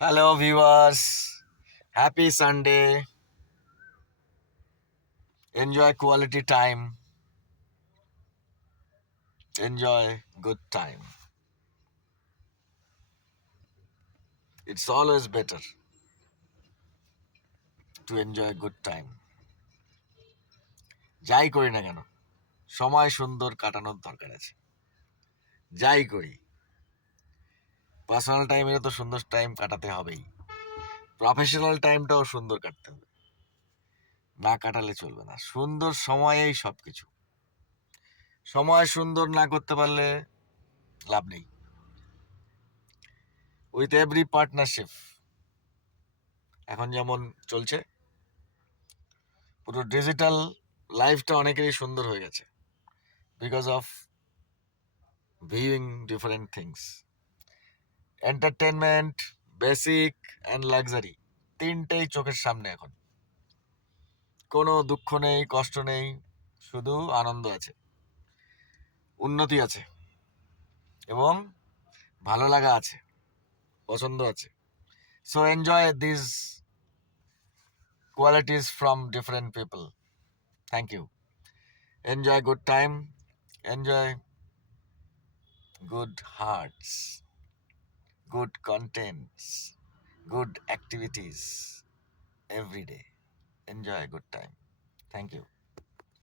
Hello, viewers. Happy Sunday. Enjoy quality time. Enjoy good time. It's always better to enjoy good time. যাই করি না কেন সময় সুন্দর কাটানোর দরকার আছে। যাই করি পার্সোনাল টাইমে তো সুন্দর টাইম কাটাতে হবেই, প্রফেশনাল টাইমটাও সুন্দর কাটতে হবে। না কাটালে চলবে না। সুন্দর সময়েই সব কিছু। সময় সুন্দর না করতে পারলে লাভ নেই। উইথ এভরি পার্টনারশিপ এখন যেমন চলছে, পুরো ডিজিটাল লাইফটা অনেকেরই সুন্দর হয়ে গেছে because of viewing different things. Entertainment, basic and luxury, তিনটেই চোখের সামনে এখন। কোনো দুঃখ নেই, কষ্ট নেই, শুধু আনন্দ আছে, উন্নতি আছে এবং ভালো লাগা আছে, পছন্দ আছে। So enjoy this qualities from different people. Thank you. Enjoy good time, enjoy good hearts, good contents, good activities every day. Enjoy a good time. Thank you.